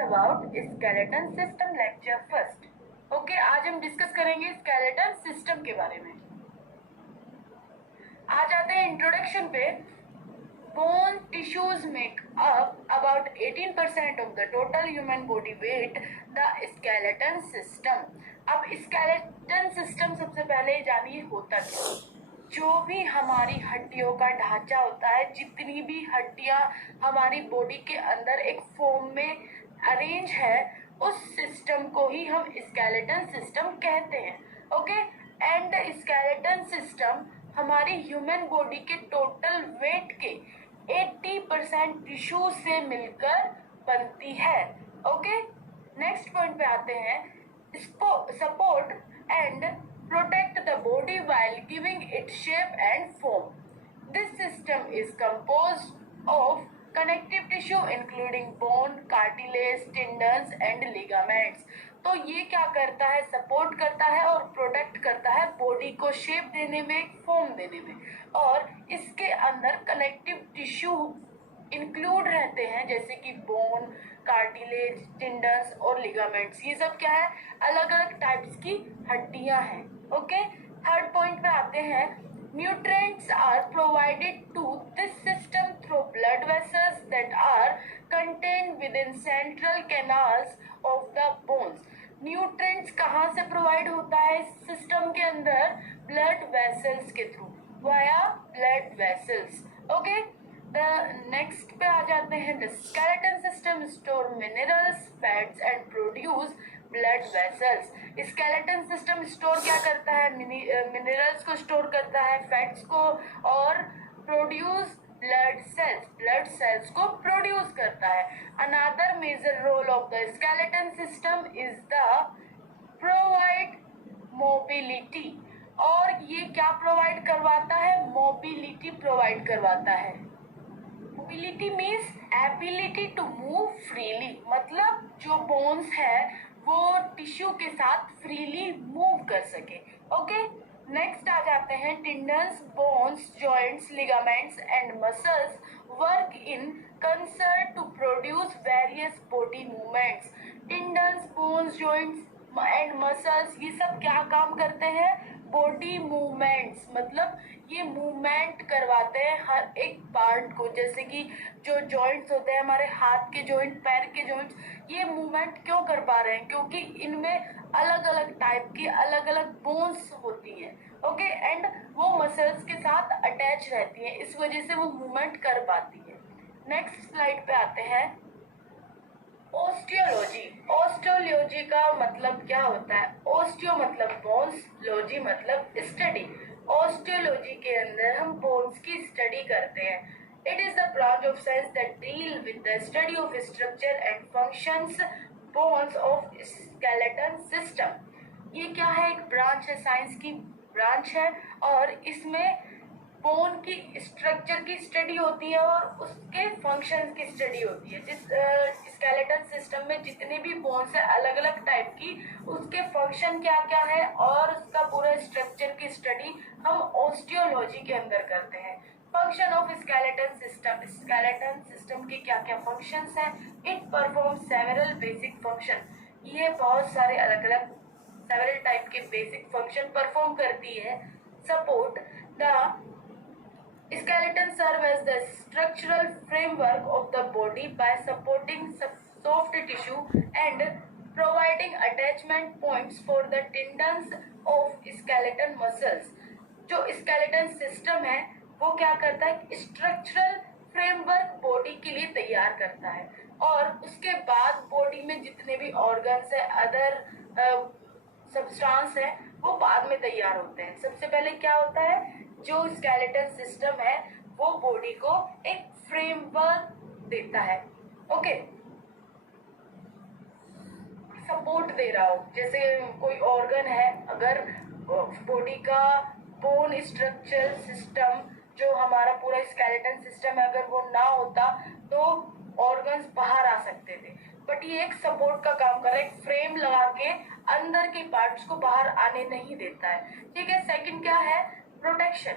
About skeleton system lecture first. Okay, आज हम discuss करेंगे स्केलेटन सिस्टम के बारे में। आ जाते हैं इंट्रोडक्शन पे। Bone tissues make up about 18% of the total human body weight, the skeleton system. अब स्केलेटन सिस्टम सबसे पहले जानिए होता क्या। जो भी हमारी हड्डियों का ढांचा होता है, जितनी भी हड्डियां हमारी बॉडी के अंदर एक फॉर्म में अरेंज है, उस सिस्टम को ही हम स्केलेटन सिस्टम कहते हैं। ओके, एंड स्केलेटन सिस्टम हमारी ह्यूमन बॉडी के टोटल वेट के 80% टिश्यू से मिलकर बनती है। ओके, नेक्स्ट पॉइंट पे आते हैं। Support and protect the body while giving it shape and form. This system is composed of connective tissue including bone, cartilage, tendons and ligaments. तो ये क्या करता है, सपोर्ट करता है और प्रोटेक्ट करता है बॉडी को शेप देने में, फॉर्म देने में। और इसके अंदर कनेक्टिव टिश्यू इंक्लूड रहते हैं, जैसे कि बोन, कार्टिलेज, टिंडन्स और लिगामेंट्स। ये सब क्या है, अलग अलग टाइप्स की हड्डियां हैं। ओके, थर्ड पॉइंट पे आते हैं। Nutrients are provided to this system through blood vessels that are contained within central canals of the bones. Nutrients कहाँ से प्रोवाइड होता है इस सिस्टम के अंदर? ब्लड वेसल्स के through, via blood vessels. Okay, the next पे आ जाते हैं। The skeleton system store minerals, fats and produce blood vessels. Skeleton system store क्या करता है? मिनरल्स को स्टोर करता है, फैट्स को, और प्रोड्यूस ब्लड सेल्स को प्रोड्यूस करता है। Another major role of the skeleton system is the provide mobility. और ये क्या प्रोवाइड करवाता है? मोबिलिटी प्रोवाइड करवाता है। Mobility means ability to move freely, मतलब जो बोन्स है वो टिश्यू के साथ फ्रीली मूव कर सके। ओके, नेक्स्ट आ जाते हैं। Tendons, bones, joints, ligaments and muscles work in concert to produce various body movements. Tendons, bones, joints and muscles, ये सब क्या काम करते हैं? बॉडी मूवमेंट्स, मतलब ये मूवमेंट करवाते हैं हर एक पार्ट को। जैसे कि जो जॉइंट्स होते हैं हमारे हाथ के जॉइंट, पैर के जॉइंट्स, ये मूवमेंट क्यों कर पा रहे हैं? क्योंकि इनमें अलग अलग टाइप की अलग अलग बोन्स होती हैं। ओके, एंड वो मसल्स के साथ अटैच रहती हैं, इस वजह से वो मूवमेंट कर पाती है। नेक्स्ट स्लाइड पे आते हैं। ऑस्टियोलॉजी। ऑस्टियोलॉजी का मतलब क्या होता है? ऑस्टियो मतलब बोन्स, लॉजी मतलब स्टडी। ऑस्टियोलॉजी के अंदर हम बोन्स की स्टडी करते हैं। It is the branch of science that deal with the study of structure and functions bones of skeleton system. ये क्या है? एक ब्रांच है, साइंस की ब्रांच है, और इसमें बोन की स्ट्रक्चर की स्टडी होती है और उसके फंक्शंस की स्टडी होती है। जिस स्केलेटन सिस्टम में जितने भी बोन्स है अलग अलग टाइप की, उसके फंक्शन क्या क्या है और उसका पूरा स्ट्रक्चर की स्टडी हम ऑस्टियोलॉजी के अंदर करते हैं। Function of skeleton system. Skeleton system के क्या क्या फंक्शंस हैं? It perform several basic function. ये बहुत सारे अलग अलग सेवरल टाइप के बेसिक फंक्शन परफॉर्म करती है। Support the skeleton serve as the structural framework of the body by supporting soft tissue and providing attachment points for the tendons of skeleton muscles. जो skeleton system है वो क्या करता है? Structural framework body के लिए तैयार करता है, और उसके बाद बॉडी में जितने भी ऑर्गन्स है, अदर सब्सटेंस है, वो बाद में तैयार होते हैं। सबसे पहले क्या होता है? जो स्केलेटन सिस्टम है वो बॉडी को एक फ्रेमवर्क देता है। ओके, सपोर्ट दे रहा हो, जैसे कोई ऑर्गन है, अगर बॉडी का बोन स्ट्रक्चर सिस्टम, जो हमारा पूरा स्केलेटन सिस्टम है, अगर वो ना होता तो ऑर्गन्स बाहर आ सकते थे, बट ये एक सपोर्ट का काम कर रहा है, एक फ्रेम लगा के अंदर के पार्ट्स को बाहर आने नहीं देता है। ठीक है, सेकंड क्या है? Protection.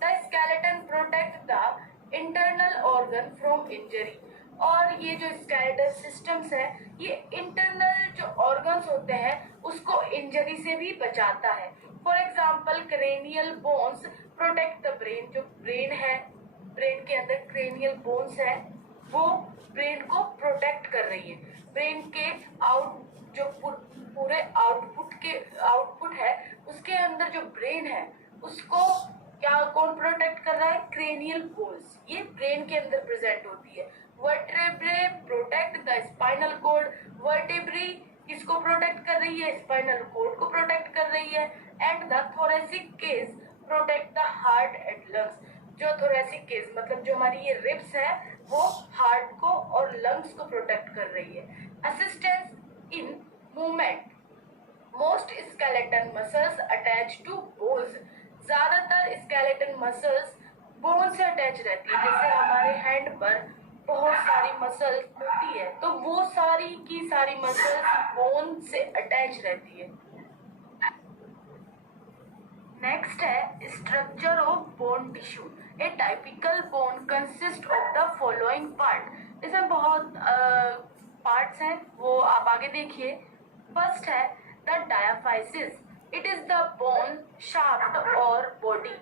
The skeleton protect the internal organ from injury. और ये जो स्केलेटल सिस्टम्स है ये इंटरनल जो ऑर्गन्स होते हैं उसको इंजरी से भी बचाता है। For example cranial bones protect the brain. जो ब्रेन है, ब्रेन के अंदर क्रेनियल बोन्स है, वो ब्रेन को प्रोटेक्ट कर रही है। ब्रेन के जो पूरे आउटपुट है उसके अंदर जो ब्रेन है उसको क्या कौन प्रोटेक्ट कर रहा है? Cranial bones. ये ब्रेन के अंदर प्रेजेंट होती है। Vertebrae protect the spinal cord. Vertebrae किसको प्रोटेक्ट कर रही है? स्पाइनल कॉर्ड को प्रोटेक्ट कर रही है। And the thoracic case protect the heart and lungs. जो थोरेसिक केस मतलब जो हमारी ये रिब्स है वो हार्ट को और लंग्स को प्रोटेक्ट कर रही है। Assistance in movement. Most skeleton muscles attach to bones. ज्यादातर स्केलेटन मसल्स बोन से अटैच रहती है। जैसे हमारे हैंड पर बहुत सारी मसल्स होती है तो वो सारी की सारी मसल्स बोन से अटैच रहती है। नेक्स्ट है structure of bone tissue. A typical bone consist of the following part. इसमें बहुत पार्ट्स हैं, वो आप आगे देखिए। फर्स्ट है the diaphysis. It is the bone shaft और body.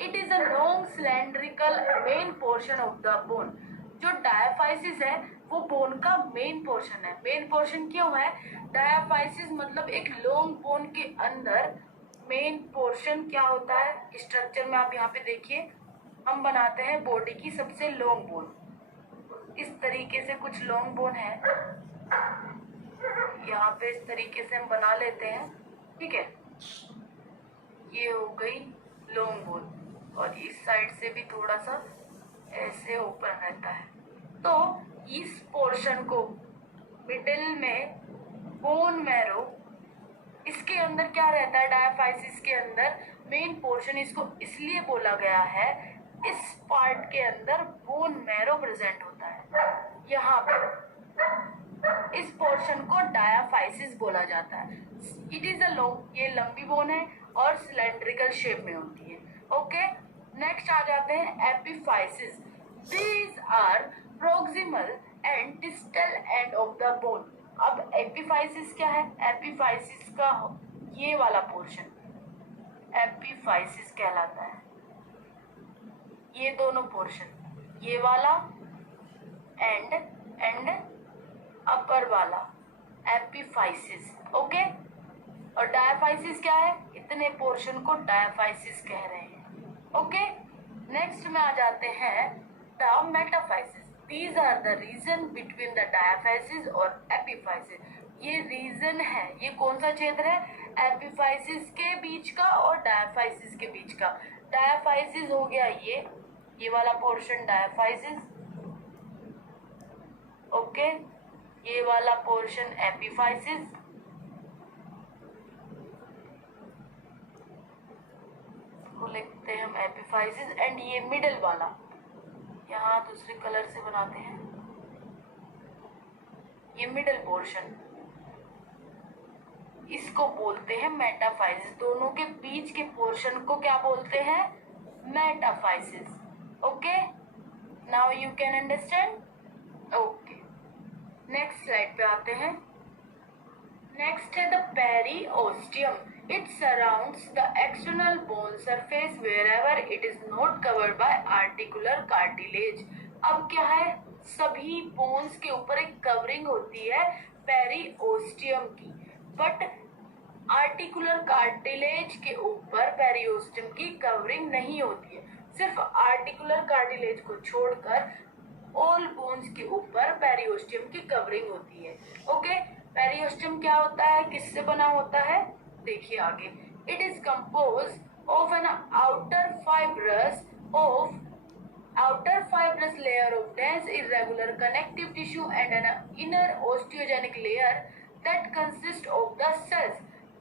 It is a long cylindrical main portion of the bone. जो डायाफाइसिस है वो बोन का मेन पोर्शन है। मेन पोर्शन क्यों है? डायाफाइसिस मतलब एक लॉन्ग बोन के अंदर मेन पोर्शन क्या होता है? स्ट्रक्चर में आप यहाँ पे देखिए, हम बनाते हैं बॉडी की सबसे लॉन्ग बोन। इस तरीके से कुछ लॉन्ग बोन है, यहाँ पे इस तरीके से हम बना लेते हैं, ठीक है। ये हो गई लॉन्ग बोन और इस साइड से भी थोड़ा सा ऐसे ओपन रहता है। तो इस पोर्शन को मिडिल में बोन मैरो, इसके अंदर क्या रहता है? डायाफाइसिस के अंदर मेन पोर्शन, इसको इसलिए बोला गया है, इस पार्ट के अंदर बोन मैरो प्रेजेंट होता है। यहाँ पर इस पोर्शन को डायाफाइसिस बोला जाता है। इट इज अ लॉन्ग, ये लंबी बोन है और सिलेंड्रिकल शेप में होती है। ओके, नेक्स्ट आ जाते हैं epiphysis. These are proximal and distal end of the bone. अब एपिफाइसिस क्या है? एपिफाइसिस का ये वाला पोर्शन एपिफाइसिस कहलाता है। ये दोनों पोर्शन, ये वाला एंड अपर वाला एपिफाइसिस। ओके, और डायाफाइसिस क्या है? इतने पोर्शन को डायाफाइसिस कह रहे हैं। ओके, नेक्स्ट में आ जाते हैं the metaphysis. These are the region between the diaphysis और epiphysis। ये रीजन है, ये कौन सा क्षेत्र है? एपिफाइसिस के बीच का और डायाफाइसिस के बीच का। डायाफाइसिस हो गया ये वाला पोर्शन डायाफाइसिस। ओके, ये वाला पोर्शन एपिफाइसिस। को लिखते हैं हम एपिफाइसिस। एंड ये मिडिल वाला यहाँ दूसरे कलर से बनाते हैं, ये मिडिल पोर्शन, इसको बोलते हैं मेटाफाइसिस। दोनों के बीच के पोर्शन को क्या बोलते हैं? Metaphysis. Okay, now you can understand. Okay, next slide पे आते हैं। नेक्स्ट है the periosteum. It surrounds the external bone surface wherever it is not covered by articular cartilage। अब क्या है? सभी बोन्स के ऊपर एक कवरिंग होती है पेरिओस्टियम की, बट आर्टिकुलर कार्टिलेज के ऊपर पेरिओस्टियम की कवरिंग नहीं होती है। सिर्फ आर्टिकुलर कार्टिलेज को छोड़कर ऑल बोन्स के ऊपर पेरिओस्टियम की कवरिंग होती है। ओके, पेरिओस्टियम क्या होता है? किससे बना होता है? देखिए आगे। It is compose of an outer fibrous layer of dense irregular connective tissue and an inner osteogenic layer that consists of the cells।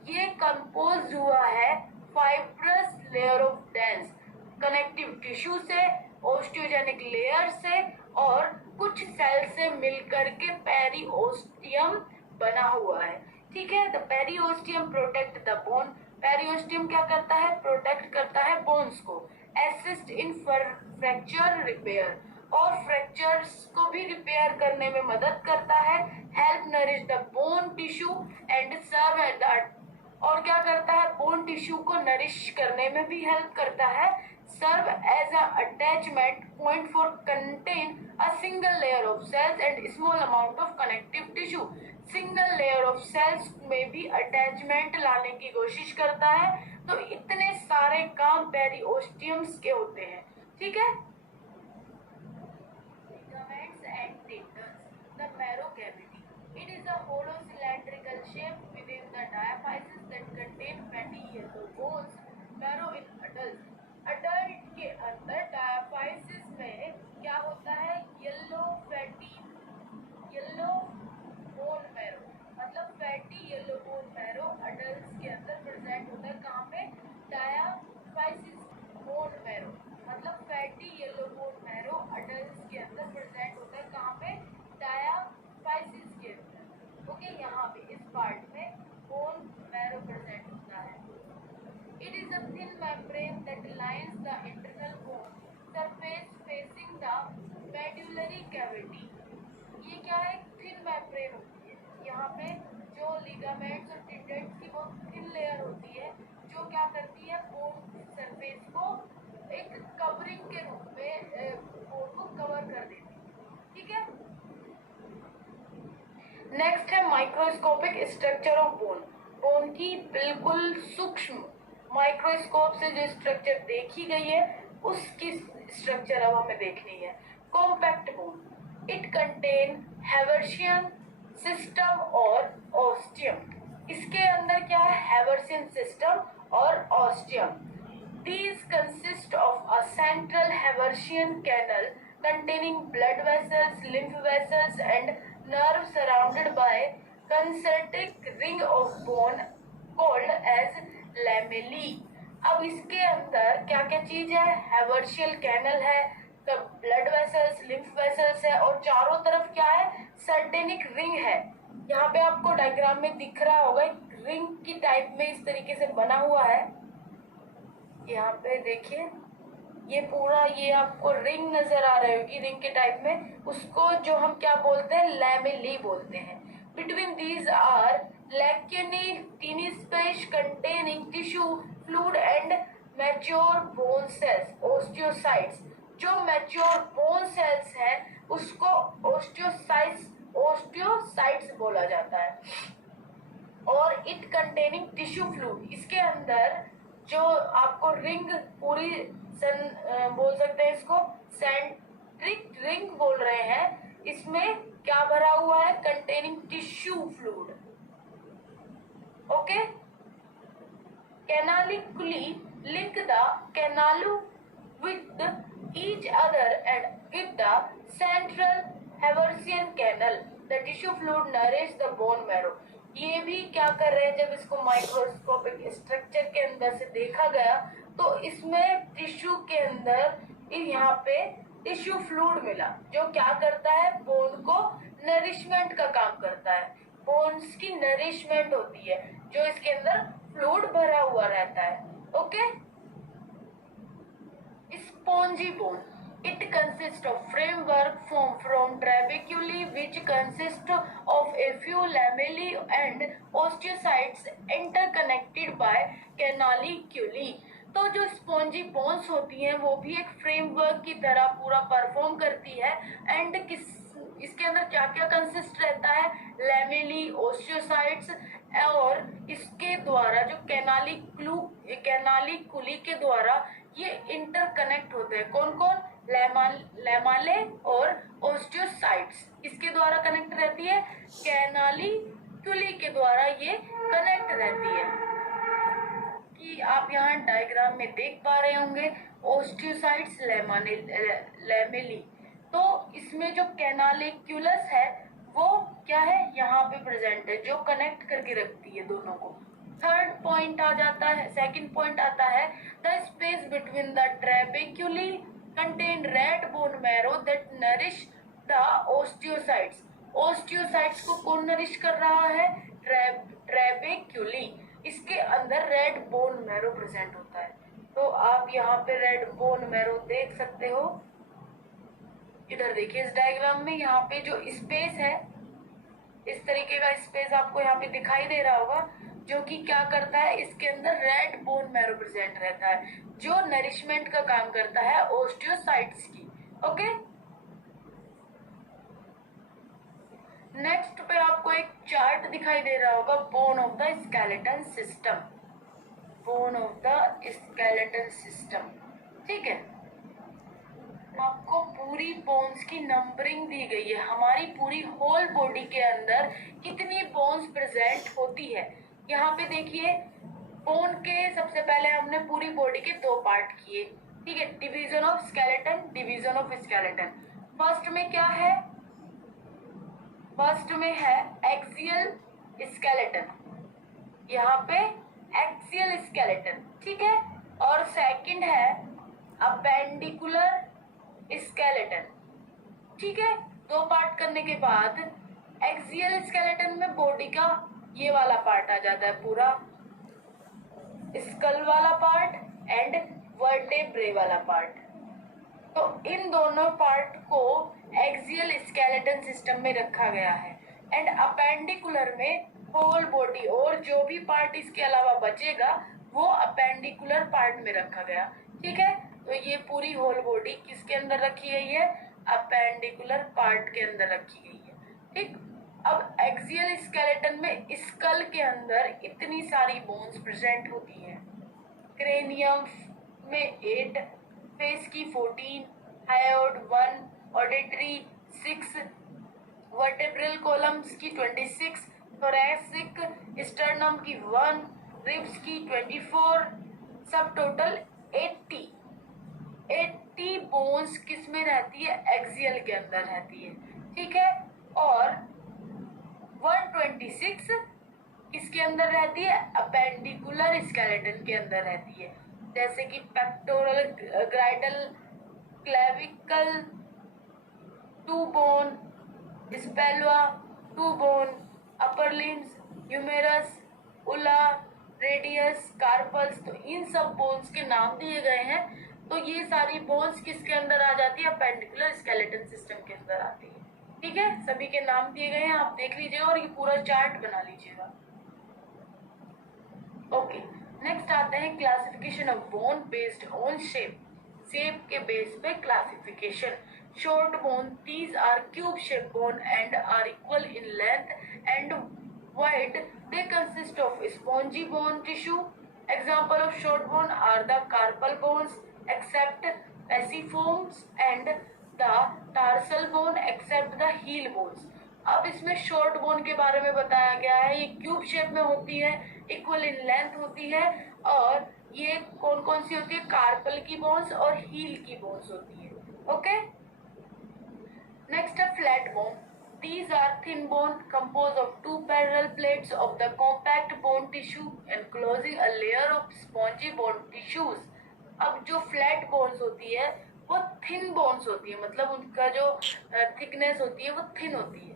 ये कंपोज हुआ है fibrous layer of dense connective tissue से, ओस्टियोजेनिक लेयर से और कुछ cell से मिलकर के पेरिओस्टियम बना हुआ है। ठीक है, the periosteum protect the bone. Periosteum क्या करता है? प्रोटेक्ट करता है बोन्स को। Assist in fracture repair. और फ्रैक्चर्स को भी रिपेयर करने में मदद करता है, help nourish the bone tissue and serve as the, और क्या करता है, बोन टिश्यू को नरिश करने में भी हेल्प करता है, serve as a attachment point for contain a single layer of cells and small amount of connective tissue. Single layer of cells में भी अटैचमेंट लाने की कोशिश करता है। तो इतने सारे काम पेरिओस्टियम्स के होते हैं, ठीक है। Ligaments and tendons. The marrow cavity. It is a hollow cylindrical shape within the diaphysis that contain fatty yellow bones. Marrow in adults. Adult के अंदर diaphysis में क्या होता है, येलो बोन मैरो, मतलब fatty yellow bone marrow adult के अंदर present होता है। कहाँ पे, डायाफाइसिस बोन मैरो, मतलब fatty yellow bone marrow adult के अंदर प्रेजेंट होता है। कहाँ पे, डायाफाइसिस के अंदर, ओके, यहाँ पे इस पार्ट में बोन मैरो प्रेजेंट होता है। It is a thin membrane that lines the internal bone surface facing the medullary cavity. ये क्या है, थिन मेम्ब्रेन होती है। यहाँ पे जो लिगामेंट्स और टेंडेंट्स की बहुत थिन लेयर होती है, जो क्या करती है, बोन सरफेस को एक कवरिंग के रूप में बोन को कवर कर देती है, ठीक है। नेक्स्ट है microscopic structure of bone. Bone की बिल्कुल सूक्ष्म माइक्रोस्कोप से जो स्ट्रक्चर देखी गई है, उसकी स्ट्रक्चर अब हमें देखनी है। Compact bone, it contain Haversian system और ऑस्टियम। इसके अंदर क्या है, हैवर्शियन सिस्टम और ostium. These consist of a central Haversian canal containing blood vessels, lymph vessels and nerves surrounded by concentric ring of bone called as lamellae। अब इसके अंदर क्या क्या चीज है, हैवर्शियल कैनल है, ब्लड वेसल्स, लिम्फ वेसल्स है, और चारों तरफ क्या है, सर्टेनिक रिंग है। यहाँ पे आपको डायग्राम में दिख रहा होगा, रिंग की टाइप में इस तरीके से बना हुआ है। यहाँ पे देखिए, ये पूरा ये आपको रिंग नजर आ रही होगी, रिंग के टाइप में, उसको जो हम क्या बोलते हैं, लैमेली बोलते हैं। Between these are lacunae tiny space containing tissue fluid and mature bone cells osteocytes. जो मैच्योर बोन सेल्स हैं उसको ओस्टियोसाइट्स बोला जाता है। और इट कंटेनिंग टिश्यू फ्लूइड, इसके अंदर जो आपको रिंग पूरी बोल सकते हैं, इसको सेंट्रिक रिंग बोल रहे हैं, इसमें क्या भरा हुआ है, containing tissue fluid, okay. Canaliculi link the canal with each other and with the central Haversian canal, the tissue fluid nourish the bone marrow। ये भी क्या कर रहे हैं, जब इसको माइक्रोस्कोपिक स्ट्रक्चर के अंदर से देखा गया तो इसमें टिश्यू के अंदर यहाँ पे टिश्यू फ्लूइड मिला, जो क्या करता है, बोन को नरिशमेंट का काम करता है। बोन्स की नरिशमेंट होती है, जो इसके अंदर फ्लूइड भरा हुआ रहता है, okay. Spongy bone, it consists of framework formed from trabeculae which consist of a few lamellae and osteocytes interconnected by canaliculi। तो जो स्पॉन्जी बोन्स होती हैं वो भी एक फ्रेमवर्क की तरह पूरा परफॉर्म करती है। एंड इसके अंदर क्या क्या कंसिस्ट रहता है, लैमेली, ओस्टियोसाइट्स, और इसके द्वारा जो कैनालिकुली के द्वारा ये इंटरकनेक्ट होते हैं। कौन कौन, लैमाले और ओस्टियोसाइट्स, इसके द्वारा कनेक्ट रहती है, कैनालिकुली के द्वारा ये कनेक्ट रहती है। कि आप यहाँ डायग्राम में देख पा रहे होंगे, ओस्टियोसाइट्स, लैमेली। तो इसमें जो कैनालिकुलस है वो क्या है, यहाँ पे प्रेजेंट है, जो कनेक्ट करके रखती है दोनों को। थर्ड पॉइंट आ जाता है, सेकंड पॉइंट आता है, the space between the trabeculae contain red bone marrow that nourish the osteocytes. Osteocytes को कौन नरिश कर रहा है, ट्रेबेक्यूली। इसके अंदर रेड बोन मैरो प्रेजेंट होता है। तो आप यहाँ पे रेड बोन मैरो देख सकते हो, इधर देखिए इस डायग्राम में यहाँ पे जो स्पेस है, इस तरीके का स्पेस आपको यहाँ पे दिखाई दे रहा होगा, जो कि क्या करता है, इसके अंदर रेड बोन मैरो प्रेजेंट रहता है, जो नरिशमेंट का काम करता है ओस्टियोसाइट्स की। ओके, नेक्स्ट पे आपको एक चार्ट दिखाई दे रहा होगा, bone of the skeleton system, bone of the skeleton system. ठीक है, आपको पूरी बोन्स की नंबरिंग दी गई है, हमारी पूरी होल बॉडी के अंदर कितनी बोन्स प्रेजेंट होती है। यहाँ पे देखिए बोन के सबसे पहले हमने पूरी बॉडी के दो पार्ट किए, ठीक है, division of skeleton, division of skeleton. First में क्या है, फर्स्ट में है एक्सियल स्केलेटन, यहाँ पे एक्सियल स्केलेटन, ठीक है, और सेकंड है अपेंडिकुलर स्केलेटन। ठीक है, दो पार्ट करने के बाद एक्सियल स्केलेटन में बॉडी का ये वाला पार्ट आ जाता है पूरा, स्कल वाला पार्ट एंड वर्टेब्रे वाला पार्ट। तो इन दोनों पार्ट को एक्सियल स्केलेटन सिस्टम में रखा गया है, एंड अपेंडिकुलर में होल बॉडी और जो भी पार्ट इसके अलावा बचेगा वो अपेंडिकुलर पार्ट में रखा गया। ठीक है, तो ये पूरी होल बॉडी किसके अंदर रखी गई है, अपेंडिकुलर पार्ट के अंदर रखी गई है। ठीक, अब एक्सियल स्केलेटन में स्कल के अंदर इतनी सारी बोन्स प्रेजेंट होती हैं, क्रेनियम में 8, फेस की 14, हायोड 1, ऑडिटरी 6, वर्टेब्रल कॉलम्स की 26, थोरैसिक स्टर्नम की 1, रिब्स की 24, सब टोटल 80 बोन्स किस में रहती है, एक्सियल के अंदर रहती है। ठीक है, और 126 किसके अंदर रहती है, अपेंडिकुलर स्केलेटन के अंदर रहती है, जैसे कि पेक्टोरल, ग्राइडल, क्लेविकल 2 बोन, स्पेलवा 2 bone, upper limbs, humerus, ulna, radius, carpals. तो इन सब बोन्स के नाम दिए गए हैं। तो ये सारी बोन्स किसके अंदर आ जाती है, अपेंडिकुलर स्केलेटन सिस्टम के अंदर आती है। ठीक है, सभी के नाम दिए गए हैं, आप देख लीजिएगा और ये पूरा चार्ट बना लीजिएगा। ओके, नेक्स्ट आते हैं classification of bone based on shape, shape के बेस पे classification. Short bone, these are cube shaped bone and are equal in length and wide. They consist of spongy bone tissue. Example of short bone are the carpal bones except pachyforms and the tarsal bone except the heel bones. अब इसमें short bone के बारे में बताया गया है, ये cube shape में होती है, इक्वल इन लेंथ होती है, और ये कौन कौन सी होती है, कार्पल की बोन्स और हील की बोन्स होती है। ओके, नेक्स्ट है flat bone. These are thin bone composed of 2 parallel plates of the compact bone tissue enclosing a layer of spongy bone tissues. अब जो फ्लैट बोन्स होती है वो थिन बोन्स होती है, मतलब उनका जो थिकनेस होती है वो थिन होती है,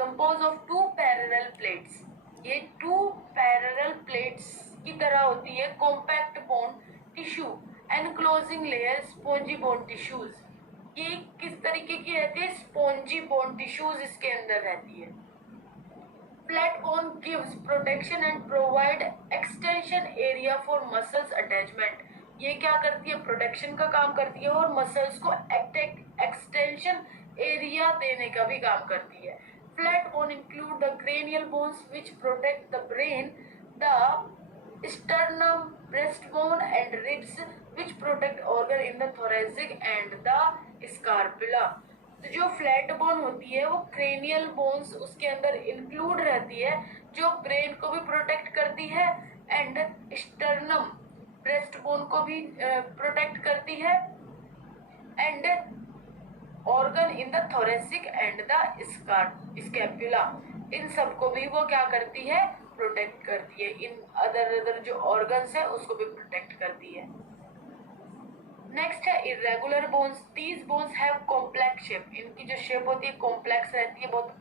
कंपोज ऑफ 2 पैरेलल प्लेट्स। ये 2 पैरेलल प्लेट्स की तरह होती है compact bone tissue, enclosing layer spongy bone tissues. ये किस तरीके की रहती है, स्पॉन्जी बोन टिश्यूज इसके अंदर रहती है। Flat bone gives protection and provide extension area for muscles attachment. ये क्या करती है, प्रोटेक्शन का काम करती है और मसल्स को एक्सटेंशन एरिया देने का भी काम करती है। Flat bone include the cranial bones which protect the brain, the sternum, breastbone and ribs which protect organ in the thoracic and the scapula. तो जो फ्लैट बोन होती है वो क्रेनियल बोन्स उसके अंदर इंक्लूड रहती है, जो ब्रेन को भी प्रोटेक्ट करती है, एंड स्टर्नम ब्रेस्ट बोन को भी प्रोटेक्ट करती है, and organ in the thoracic and the scapula, इन सबको भी वो क्या करती है, प्रोटेक्ट करती है। इन अदर जो ऑर्गन्स है उसको भी प्रोटेक्ट करती है। नेक्स्ट है irregular bones. These bones have complex shape. इनकी जो शेप होती है कॉम्प्लेक्स रहती है, बहुत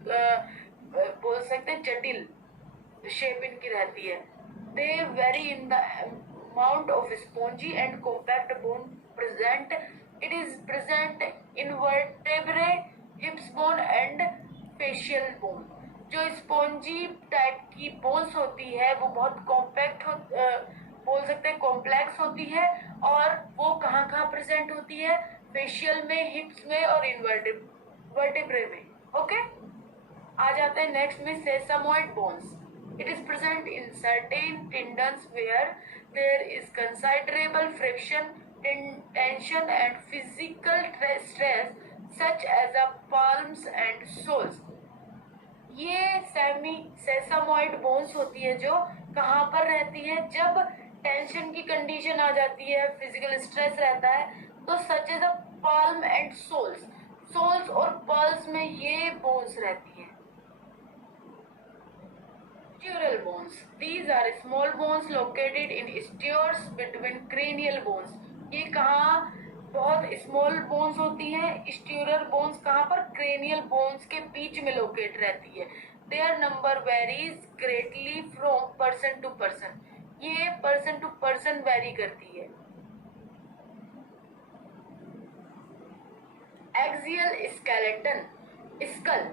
बोल सकते हैं जटिल शेप इनकी रहती है। They vary in the amount of spongy and compact bone present It is present in vertebrae, hips bone and facial bone. जो स्पॉन्जी टाइप की बोन्स होती है वो बहुत कॉम्पैक्ट बोल सकते हैं कॉम्प्लेक्स होती है, और वो कहाँ कहाँ प्रेजेंट होती है? फेशियल में, हिप्स में और वर्टेब्रे में. ओके, आ जाते हैं नेक्स्ट में सेसामोइड bones. It is present in certain tendons where there is considerable friction, tension and physical stress such as the palms and soles. ये सेसामोइड बोन्स होती है जो कहाँ पर रहती है? जब टेंशन की कंडीशन आ जाती है, फिजिकल स्ट्रेस रहता है, तो such as the palm and soles और पल्स में ये बोन्स रहती है. Steral bones. These are small bones located in stures between cranial bones. ये कहाँ बहुत स्मॉल बोन्स होती हैं? स्ट्यूरल बोन्स कहाँ पर? क्रेनियल बोन्स के बीच में लोकेट रहती है. Their number varies greatly from person to person. ये person to person वेरी करती है. Axial skeleton. Skull.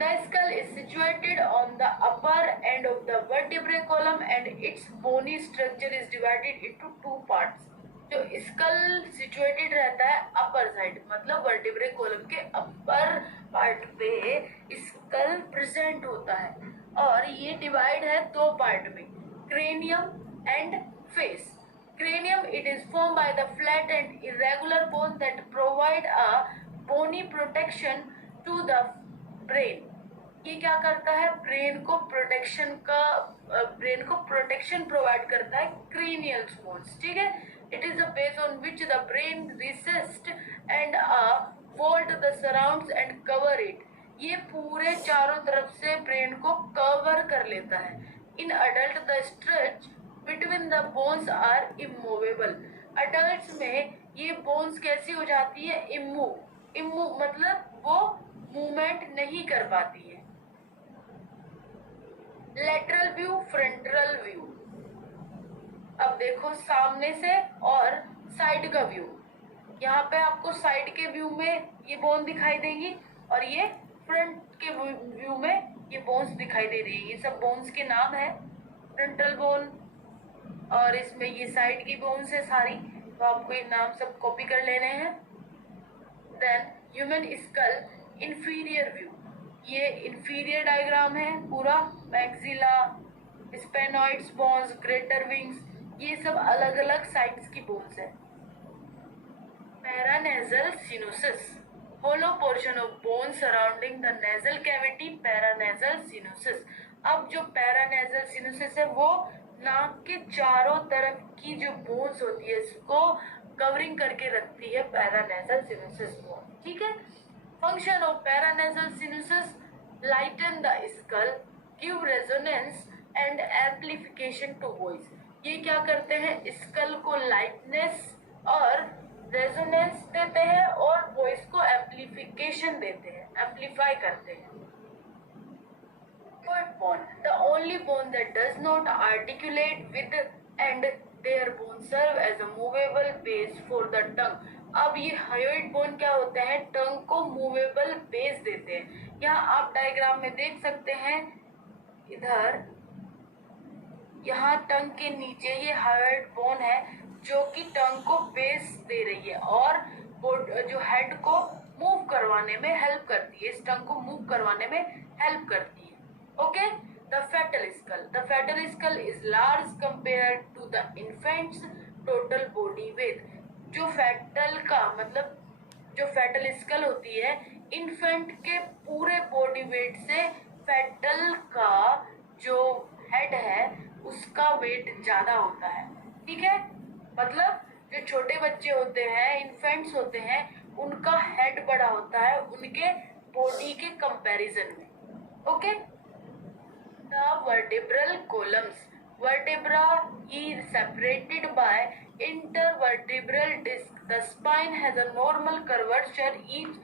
The skull is situated on the upper end of the vertebrate column and its bony structure is divided into two parts. जो school situated रहता है upper side, मतलब vertebrae column के upper part पे school present होता है, और ये डिवाइड है दो पार्ट में, cranium and face. Cranium, it is formed by the flat and irregular bones that provide a bony protection to the brain. ये क्या करता है? ब्रेन को प्रोटेक्शन प्रोवाइड करता है क्रेनियल बोन्स. ठीक है. It is the base on which the brain resist and vault the surrounds and cover it. ये पूरे चारों तरफ से ब्रेन को कवर कर लेता है. In adult the stretch between the bones are immovable. Adult में ये बोन्स कैसी हो जाती है? इमूव मतलब वो मूवमेंट नहीं कर पाती है. Lateral view, frontal view. अब देखो सामने से और साइड का व्यू. यहाँ पे आपको साइड के व्यू में ये बोन दिखाई देगी और ये फ्रंट के व्यू में ये बोन्स दिखाई दे रही है. ये सब बोन्स के नाम है. फ्रंटल बोन, और इसमें ये साइड की बोन्स है सारी, तो आपको ये नाम सब कॉपी कर लेने हैं. Then human skull inferior view. ये इंफीरियर डायग्राम है पूरा. Maxilla, sphenoids bones, greater wings, ये सब अलग अलग साइड्स की बोन्स है. Paranasal sinuses, hollow portion of bone surrounding the nasal cavity, paranasal sinuses. अब जो पैरानेजल सिनुसिस है वो नाक के चारों तरफ की जो बोन्स होती है इसको कवरिंग करके रखती है पैरानेजल सिनुसिस बोन. ठीक है. Function of paranasal sinuses: lighten the skull, give resonance and amplification to voice. ये क्या करते हैं? स्कल को लाइटनेस और रेजोनेंस देते हैं और वॉइस को एम्प्लीफिकेशन देते हैं, एम्प्लीफाई करते हैं. Hyoid bone, the only bone that does not articulate with and their bones serve as a movable base for the tongue. अब ये हायोइड बोन क्या होते हैं? टंग को मूवेबल बेस देते हैं. यहाँ आप डायग्राम में देख सकते हैं, इधर यहाँ टंग के नीचे ये हायोइड बोन है जो कि टंग को बेस दे रही है और जो हेड को मूव करवाने में हेल्प करती है, इस टंग को मूव करवाने में हेल्प करती है. Okay. The fetal skull. The fetal skull is large compare to the infants total body weight. जो फेटल का मतलब जो फेटल स्कल होती है इन्फेंट के पूरे बॉडी वेट से फेटल का जो हेड है उसका वेट ज्यादा होता है. ठीक है. मतलब जो छोटे बच्चे होते हैं, इन्फेंट्स होते हैं, उनका हेड बड़ा होता है उनके बॉडी के कंपैरिजन में. Okay. The vertebral columns. Vertebra is separated by intervertebral disc. The spine has a normal curvature. Each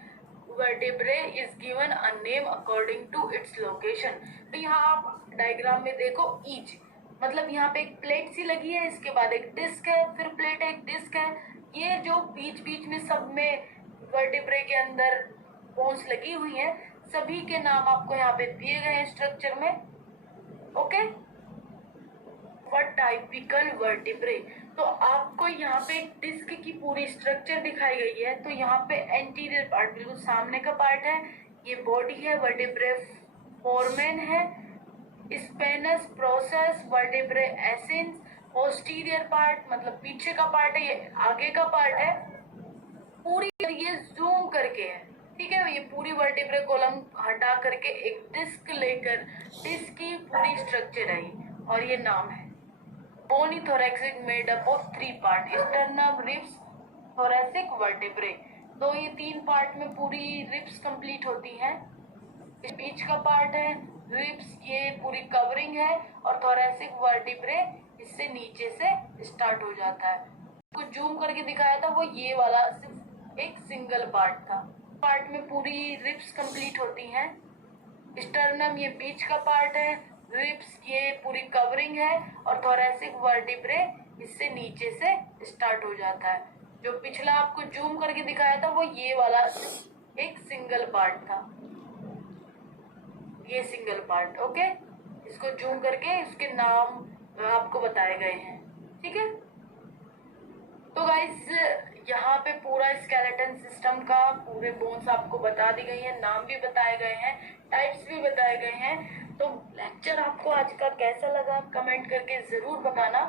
vertebrae is given a name according to its location. तो यहाँ आप डायग्राम में देखो, each मतलब यहाँ पे एक प्लेट सी लगी है, इसके बाद एक डिस्क है, फिर प्लेट है, एक डिस्क है, ये जो बीच बीच में सब में वर्टिब्रे के अंदर बोन्स लगी हुई हैं, सभी के नाम आपको यहाँ पे दिए गए हैं स्ट्रक्चर में। Okay, what typical vertebrae. तो आपको यहाँ पे एक डिस्क की पूरी स्ट्रक्चर दिखाई गई है। तो यहाँ पे एंटीरियर पार्ट बिल्कुल सामने का पार्ट है, ये बॉडी है, वर्टिब्रे फोरमेन है, स्पेनस प्रोसेस, वर्टिब्रे एसेंस, पोस्टीरियर पार्ट मतलब पीछे का पार्ट है, ये आगे का पार्ट है। पूरी ये जूम करके है, ठीक है। ये पूरी वर्टिब्रे कॉलम हटा करके एक डिस्क लेकर डिस्क की पूरी स्ट्रक्चर है और ये नाम है bony thoracic made up of 3 part, sternum, ribs, thoracic, vertebrae. तो ये 3 पार्ट में पूरी रिब्स कंप्लीट होती हैं। बीच का पार्ट है रिब्स, ये पूरी कवरिंग है, और थोरैसिक वर्टिब्रे इससे नीचे से स्टार्ट हो जाता है। कुछ जूम करके दिखाया था वो ये वाला सिर्फ एक सिंगल पार्ट था। पार्ट में पूरी रिब्स कंप्लीट होती हैं। स्टर्नम ये बीच का पार्ट है, रिब्स ये पूरी कवरिंग है, और थोरैसिक वर्टिब्रे इससे नीचे से स्टार्ट हो जाता है। जो पिछला आपको जूम करके दिखाया था वो ये वाला एक सिंगल पार्ट था, ये सिंगल पार्ट। ओके, इसको जूम करके इसके नाम आपको बताए गए हैं, ठीक है। तो गाइस यहाँ पे पूरा स्केलेटन सिस्टम का पूरे बोन्स आपको बता दी गई है, नाम भी बताए गए हैं, टाइप्स भी बताए गए हैं। तो लेक्चर आपको आज का कैसा लगा कमेंट करके जरूर बताना,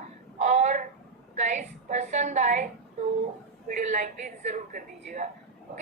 और गाइस पसंद आए तो वीडियो लाइक भी जरूर कर दीजिएगा।